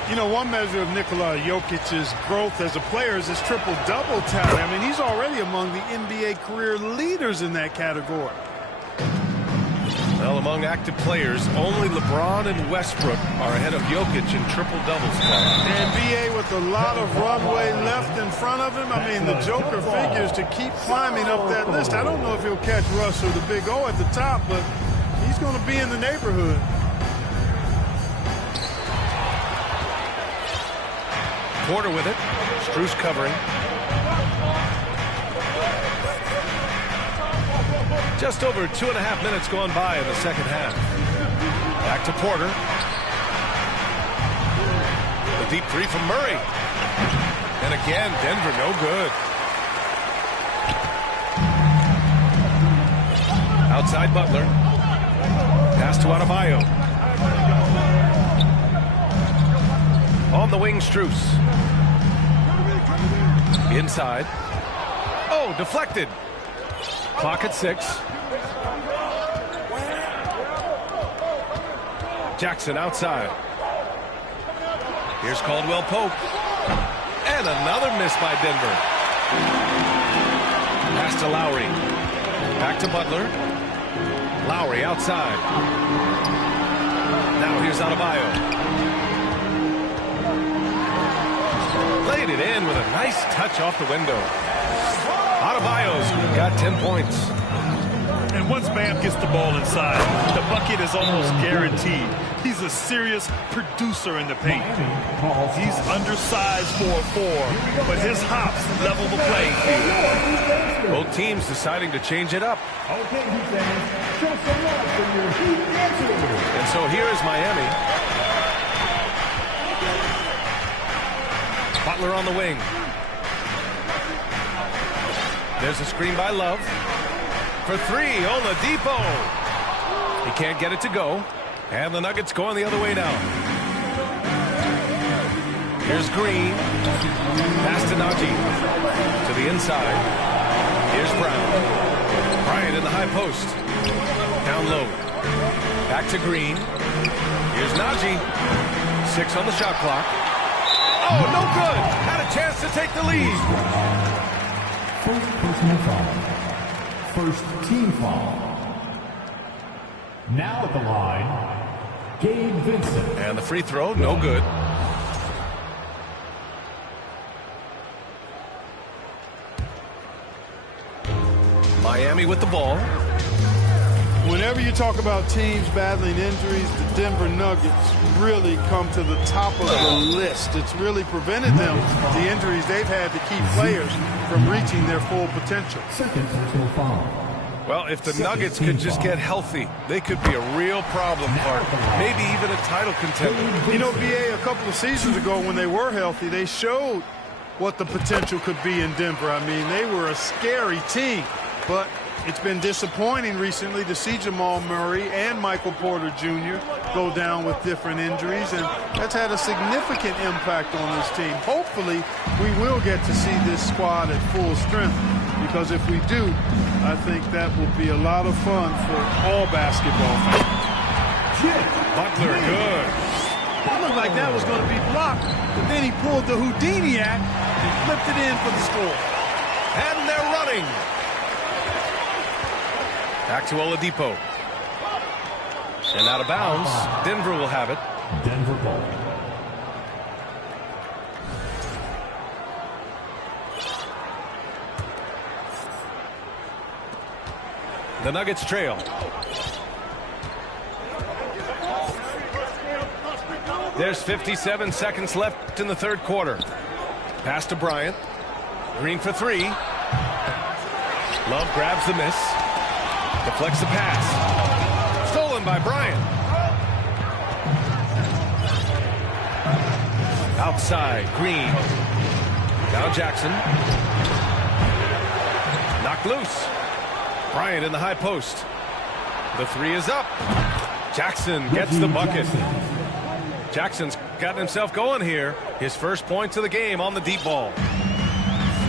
You know, one measure of Nikola Jokic's growth as a player is his triple-double tally. I mean, he's already among the NBA career leaders in that category. Well, among active players, only LeBron and Westbrook are ahead of Jokic in triple-doubles. And BA with a lot of runway left in front of him. I mean, the Joker figures to keep climbing up that list. I don't know if he'll catch Russ or the Big O at the top, but he's going to be in the neighborhood. Porter with it. Strus covering. Just over 2.5 minutes gone by in the second half. Back to Porter. The deep three from Murray. And again, Denver no good. Outside Butler. Pass to Adebayo. On the wing, Strus. Inside. Oh, deflected. Clock at 6. Jackson outside. Here's Caldwell Pope. And another miss by Denver. Pass to Lowry. Back to Butler. Lowry outside. Now here's Adebayo. Laid it in with a nice touch off the window. Adebayo's got 10 points. And once Bam gets the ball inside, the bucket is almost guaranteed. He's a serious producer in the paint. He's undersized for a 4, but his hops level the playing field. Both teams deciding to change it up. And so here is Miami. Butler on the wing. There's a screen by Love. For 3, Oladipo. He can't get it to go. And the Nuggets going the other way now. Here's Green. Pass to Najee. To the inside. Here's Brown. Bryant in the high post. Down low. Back to Green. Here's Najee. 6 on the shot clock. Oh, no good. Had a chance to take the lead. First personal foul. First team foul. Now at the line, Gabe Vincent. And the free throw, no good. Miami with the ball. Whenever you talk about teams battling injuries, the Denver Nuggets really come to the top of the list. It's really prevented them, the injuries they've had to keep players from reaching their full potential. Second personal foul. Well, if the Nuggets could just get healthy, they could be a real problem part. Maybe even a title contender. You know, BA, a couple of seasons ago when they were healthy, they showed what the potential could be in Denver. I mean, they were a scary team, but it's been disappointing recently to see Jamal Murray and Michael Porter Jr. go down with different injuries, and that's had a significant impact on this team. Hopefully, we will get to see this squad at full strength, because if we do, I think that will be a lot of fun for all basketball fans. Butler, good. It looked like that was going to be blocked, but then he pulled the Houdini act and flipped it in for the score. And they're running. Back to Oladipo. And out of bounds. Denver will have it. Denver ball. The Nuggets trail. There's 57 seconds left in the third quarter. Pass to Bryant. Green for three. Love grabs the miss. Deflects the pass. Stolen by Bryant. Outside, Green. Now Jackson. Knocked loose. Bryant in the high post. The three is up. Jackson gets the bucket. Jackson's gotten himself going here. His first points of the game on the deep ball.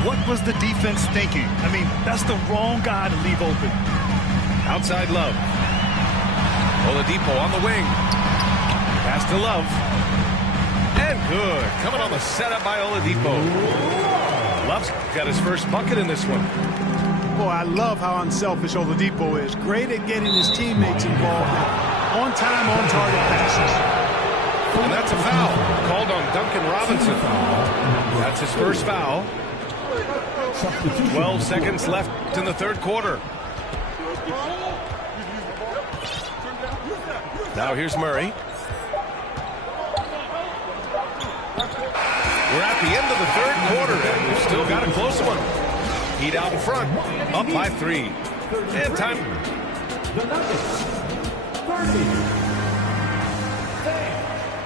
What was the defense thinking? I mean, that's the wrong guy to leave open. Outside Love. Oladipo on the wing. Pass to Love. And good. Coming on the setup by Oladipo. Love's got his first bucket in this one. Boy, I love how unselfish Oladipo is. Great at getting his teammates involved in on-time, on-target passes. And that's a foul called on Duncan Robinson. That's his first foul. 12 seconds left in the third quarter. Now here's Murray. We're at the end of the third quarter, and we've still got a close one. Heat out in front, up by 3. And time.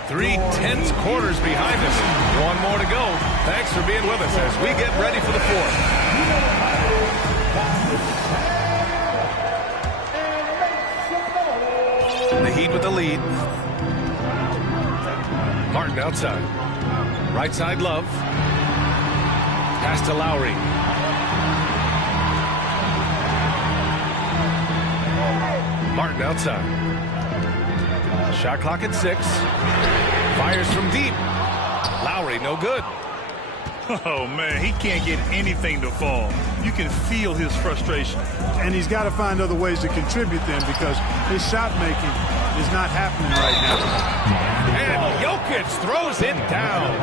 3 tense quarters behind us. One more to go. Thanks for being with us as we get ready for the fourth. The Heat with the lead. Martin outside. Right side Love. Pass to Lowry. Martin outside. Shot clock at 6. Fires from deep. Lowry, no good. Oh, man, he can't get anything to fall. You can feel his frustration. And he's got to find other ways to contribute then because his shot making is not happening right now. And Jokic throws it down.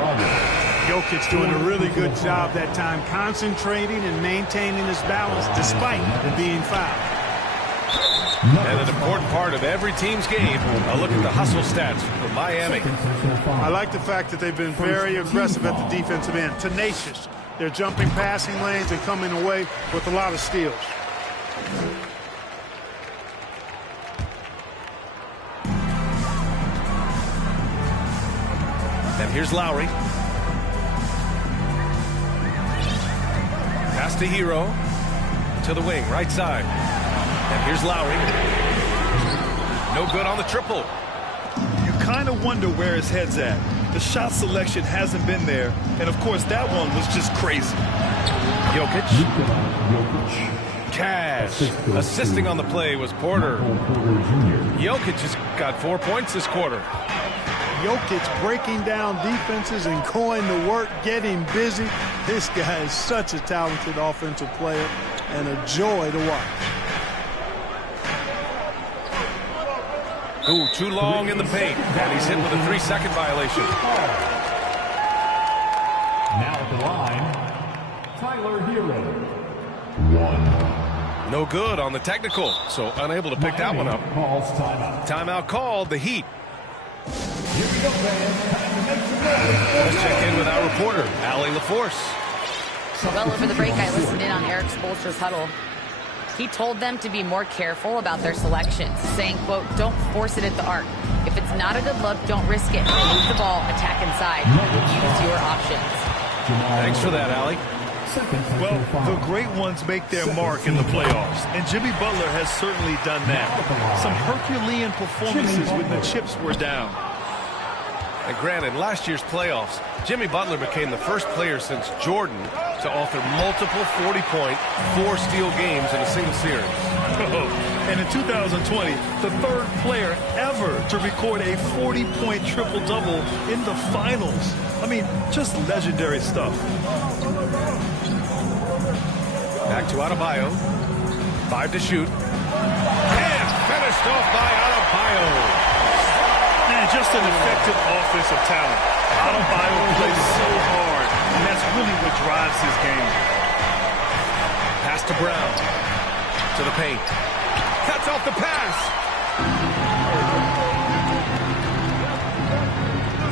Jokic doing a really good job that time concentrating and maintaining his balance despite being fouled. And an important part of every team's game, a look at the hustle stats for Miami. I like the fact that they've been very aggressive at the defensive end, tenacious. They're jumping passing lanes and coming away with a lot of steals. And here's Lowry. Pass to Hero. To the wing, right side. And here's Lowry. No good on the triple. You kind of wonder where his head's at. The shot selection hasn't been there. And, of course, that one was just crazy. Jokic. Cash. Assisting on the play was Porter. Jokic has got 4 points this quarter. Jokic breaking down defenses and going to work, getting busy. This guy is such a talented offensive player and a joy to watch. Ooh, too long in the paint, and he's hit with a 3-second violation. Now at the line, Tyler Hero. 1. No good on the technical, so unable to pick that one up. Calls timeout. Timeout called, the Heat. Here we go, fans. Let's check in with our reporter, Allie LaForce. Well, over the break, I listened in on Eric Spoelstra's huddle. He told them to be more careful about their selections, saying, quote, don't force it at the arc. If it's not a good look, don't risk it. Move the ball, attack inside. Use your options. Thanks for that, Allie. Well, the great ones make their mark in the playoffs, and Jimmy Butler has certainly done that. Some Herculean performances when the chips were down. And granted, last year's playoffs, Jimmy Butler became the first player since Jordan to author multiple 40-point, 4-steal games in a single series. And in 2020, the third player ever to record a 40-point triple-double in the finals. I mean, just legendary stuff. Back to Adebayo. 5 to shoot. And finished off by Adebayo. Man, just an effective offensive talent. Adebayo plays so hard, and that's really what drives his game. Pass to Brown. To the paint. Cuts off the pass.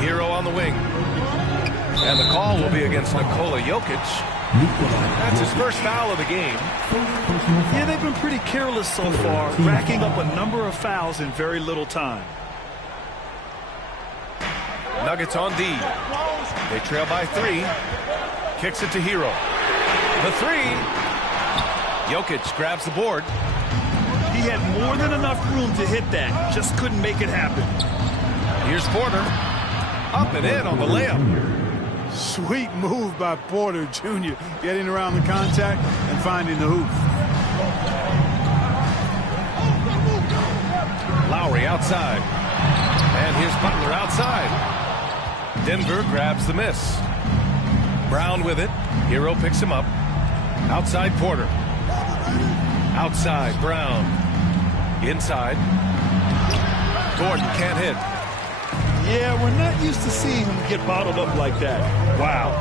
Hero on the wing. And the call will be against Nikola Jokic. That's his first foul of the game. Yeah, they've been pretty careless so far, racking up a number of fouls in very little time. Nuggets on D. They trail by 3. Kicks it to Hero. The 3. Jokic grabs the board. He had more than enough room to hit that. Just couldn't make it happen. Here's Porter. Up and in on the layup. Sweet move by Porter Jr. Getting around the contact and finding the hoop. Lowry outside. And here's Butler outside. Denver grabs the miss. Brown with it. Hero picks him up. Outside Porter. Outside Brown. Inside. Gordon can't hit. Yeah, we're not used to seeing him get bottled up like that. Wow.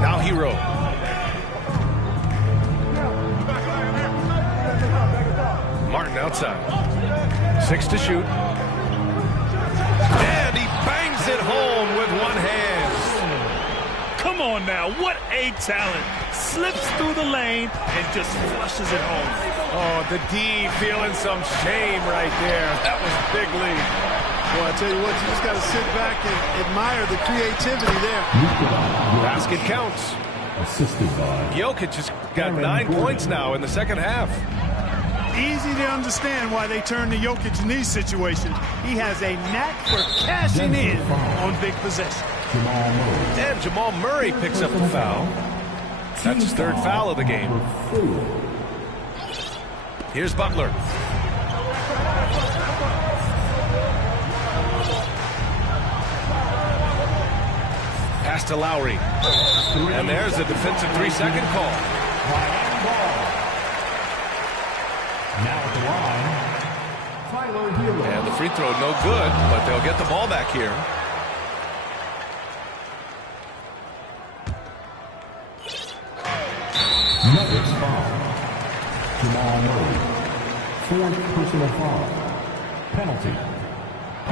Now Hero. Martin outside. 6 to shoot. And he bangs it home with one hand. Come on now, what a talent. Slips through the lane and just flushes it home. Oh, the D feeling some shame right there. That was big lead. Well, I tell you what, you just got to sit back and admire the creativity there. Basket counts. Assisted by Jokic has got 9 points now in the second half. Easy to understand why they turn to Jokic in these situations. He has a knack for cashing in on big possessions. And Jamal Murray picks up the foul. That's his 3rd foul of the game. Here's Butler. Pass to Lowry. And there's a defensive 3-second call. now at the line, Tyler Hero. And the free throw no good, but they'll get the ball back here. Nuggets foul. Jamal Murray. 4th personal foul. Penalty.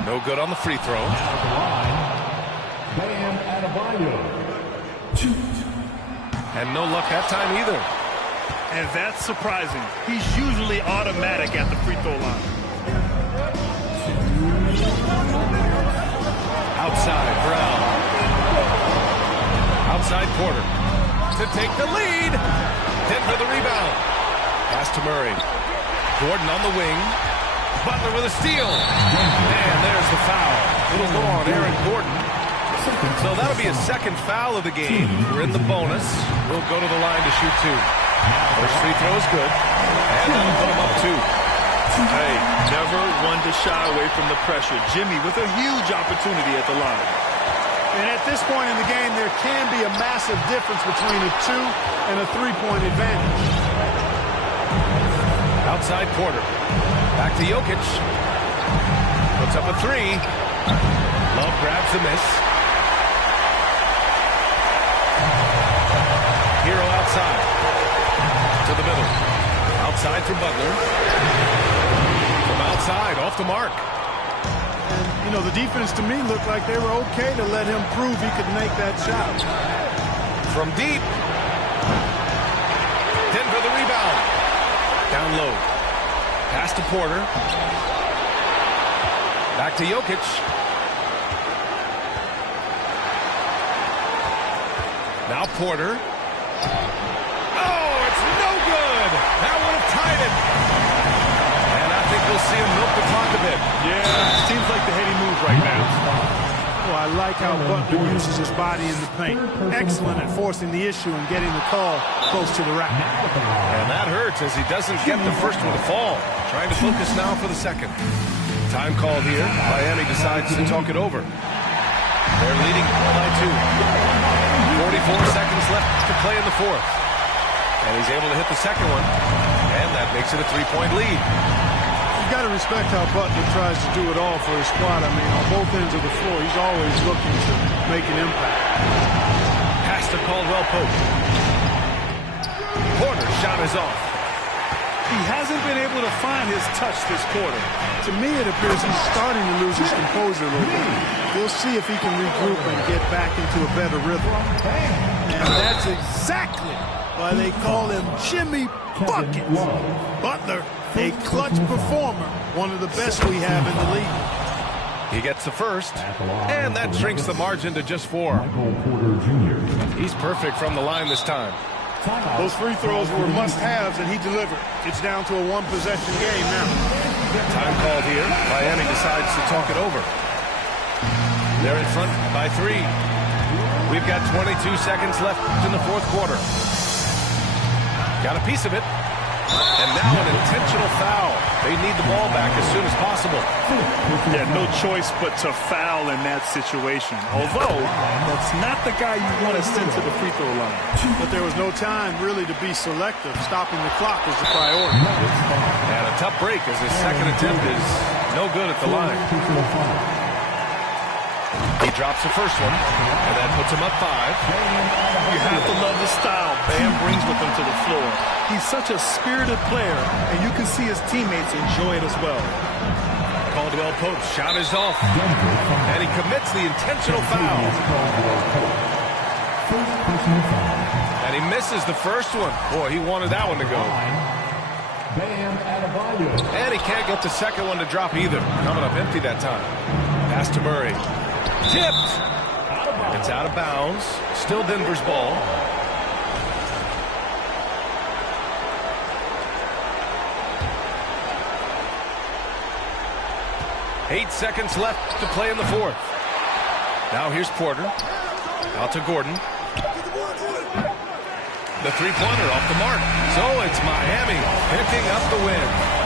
No good on the free throw. At the line, Bam Adebayo. And no luck that time either. And that's surprising. He's usually automatic at the free throw line. Outside, Brown. Outside, Porter. To take the lead. Denver the rebound. Pass to Murray. Gordon on the wing. Butler with a steal. And there's the foul. It'll go on Aaron Gordon. So that'll be his 2nd foul of the game. We're in the bonus. We'll go to the line to shoot 2. First free throw is good. And that'll put him up 2. Hey, never one to shy away from the pressure. Jimmy with a huge opportunity at the line. And at this point in the game, there can be a massive difference between a 2 and a 3-point advantage. Outside Porter. Back to Jokic. Puts up a 3. Love grabs the miss. Hero outside. To the middle. Outside for Butler. From outside, off the mark. And, you know, the defense to me looked like they were okay to let him prove he could make that shot. From deep. Denver the rebound. Down low. Pass to Porter. Back to Jokic. Now Porter. Oh, it's no good. That would have tied it. And I think we'll see him milk the clock a bit. Yeah, seems like the heady move right now. Well, I like how Butler uses his body in the paint. Excellent at forcing the issue and getting the call close to the rack. And that hurts as he doesn't get the first one to fall. Trying to focus now for the second. Time called here. Miami decides to talk it over. They're leading by 2. 44 seconds left to play in the fourth. And he's able to hit the second one. And that makes it a 3-point lead. You've got to respect how Butler tries to do it all for his squad. I mean, on both ends of the floor, he's always looking to make an impact. Pass to Caldwell-Pope. Porter's shot is off. He hasn't been able to find his touch this quarter. To me, it appears he's starting to lose his composure a little bit. We'll see if he can regroup and get back into a better rhythm. And that's exactly why they call him Jimmy Buckets. Butler, a clutch performer, one of the best we have in the league. He gets the first, and that shrinks the margin to just 4. He's perfect from the line this time. Those free throws were must-haves, and he delivered. It's down to a one-possession game now. Time called here. Miami decides to talk it over. They're in front by 3. We've got 22 seconds left in the fourth quarter. Got a piece of it. And now an intentional foul. They need the ball back as soon as possible. Yeah, no choice but to foul in that situation. Although, that's not the guy you want to send to the free throw line. But there was no time really to be selective. Stopping the clock was the priority. And a tough break as his second attempt is no good at the line. He drops the first one, and that puts him up 5. You have to love the style Bam brings with him to the floor. He's such a spirited player, and you can see his teammates enjoy it as well. Caldwell-Pope's shot is off, and he commits the intentional foul. And he misses the first one. Boy, he wanted that one to go. And he can't get the second one to drop either. Coming up empty that time. Pass to Murray. Tipped. It's out of bounds. Still Denver's ball. Eight seconds left to play in the fourth. Now here's Porter. Out to Gordon. The three-pointer off the mark. So it's Miami picking up the win.